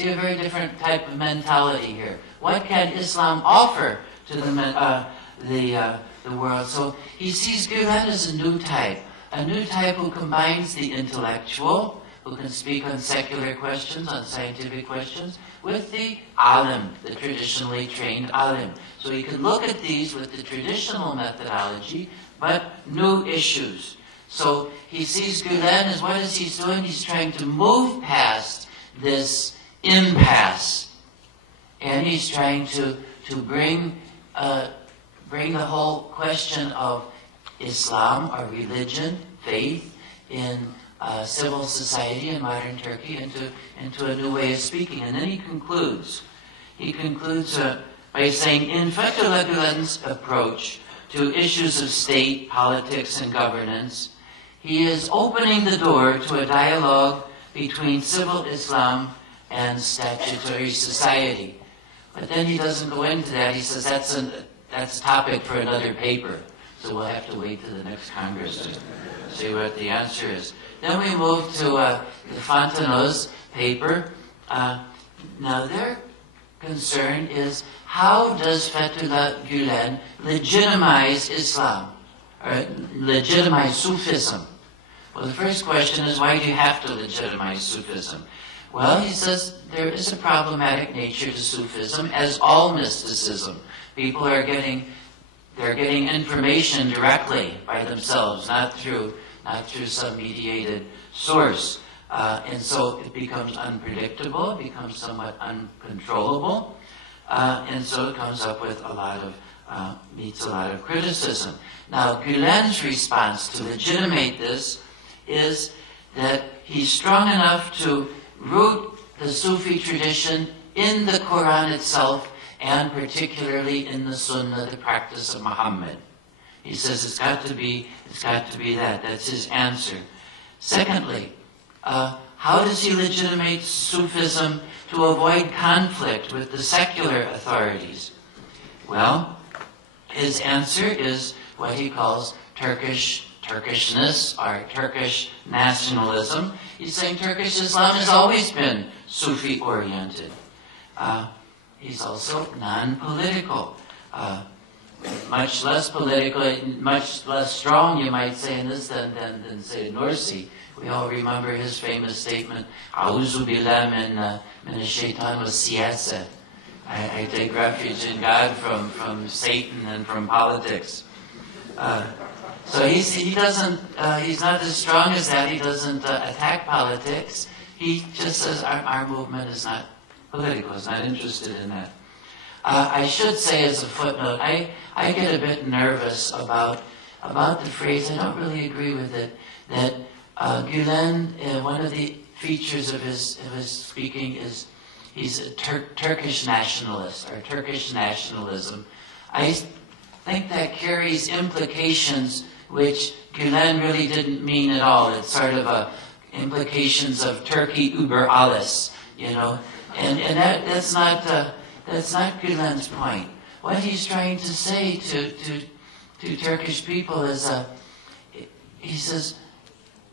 See a very different type of mentality here. What can Islam offer to the world? So he sees Gülen as a new type who combines the intellectual, who can speak on secular questions, on scientific questions, with the alim, the traditionally trained alim. So he can look at these with the traditional methodology, but new issues. So he sees Gülen as what is he doing? He's trying to move past this impasse, and he's trying to bring the whole question of Islam or religion, faith in civil society in modern Turkey into a new way of speaking. And then he concludes by saying, in Fethullah Gülen's approach to issues of state, politics, and governance, he is opening the door to a dialogue between civil Islam and statutory society. But then he doesn't go into that. He says that's a topic for another paper. So we'll have to wait to the next Congress to see what the answer is. Then we move to the Fontenot's paper. Now their concern is, how does Fethullah Gülen legitimize Islam, or legitimize Sufism? Well, the first question is, why do you have to legitimize Sufism? Well, he says there is a problematic nature to Sufism, as all mysticism. People are getting information directly by themselves, not through some mediated source. And so it becomes unpredictable, it becomes somewhat uncontrollable, and so it comes up with meets a lot of criticism. Now, Gülen's response to legitimate this is that he's strong enough to root the Sufi tradition in the Quran itself, and particularly in the Sunnah, the practice of Muhammad. He says it's got to be that. That's his answer. Secondly, how does he legitimate Sufism to avoid conflict with the secular authorities? Well, his answer is what he calls Turkishness, or Turkish nationalism. He's saying Turkish Islam has always been Sufi-oriented. He's also non-political, much less political, much less strong, you might say, in this than say Nursi. We all remember his famous statement, "A'udhu billah min ash-shaytan wa siyasa." I take refuge in God from Satan and from politics. So he doesn't. He's not as strong as that. He doesn't attack politics. He just says our movement is not political. Is not interested in that. I should say as a footnote, I get a bit nervous about the phrase. I don't really agree with it. That Gülen, one of the features of his speaking is he's a Turkish nationalist, or Turkish nationalism. I think that carries implications which Gülen really didn't mean at all. It's sort of implications of Turkey über alles, you know, and that's not Gülen's point. What he's trying to say to Turkish people is, he says,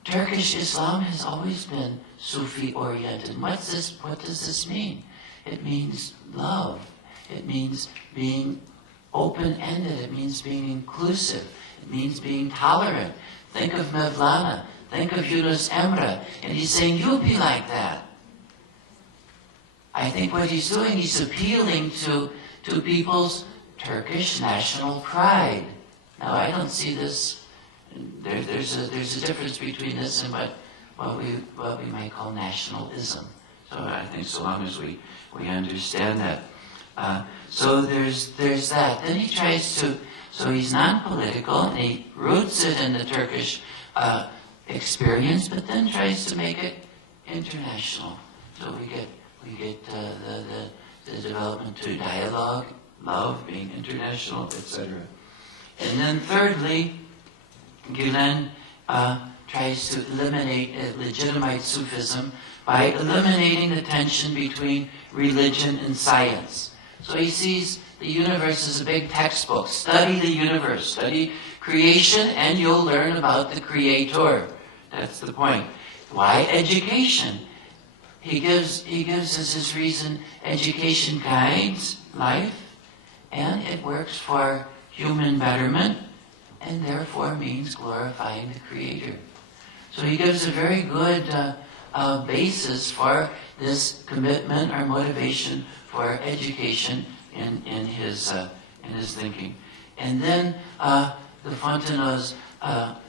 Turkish Islam has always been Sufi-oriented. What does this mean? It means love. It means being open-ended. It means being inclusive. It means being tolerant. Think of Mevlana. Think of Yunus Emre. And he's saying, you'll be like that. I think what he's doing, he's appealing to people's Turkish national pride. Now, I don't see this. There's a difference between this and what we might call nationalism. So I think so long as we understand that. So there's that. Then he tries to. So he's non-political, and he roots it in the Turkish experience, but then tries to make it international. So we get the development to dialogue, love, being international, etc. And then thirdly, Gülen tries to legitimize Sufism by eliminating the tension between religion and science. So he sees the universe as a big textbook. Study the universe, study creation, and you'll learn about the Creator. That's the point. Why education? he gives as his reason, education guides life, and it works for human betterment, and therefore means glorifying the Creator. So he gives a very good basis for this commitment or motivation for education in his thinking. And then the Fontenot's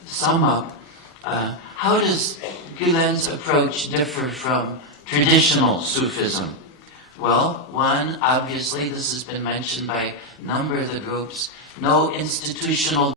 sum up. How does Gülen's approach differ from traditional Sufism? Well, one, obviously, this has been mentioned by a number of the groups, no institutional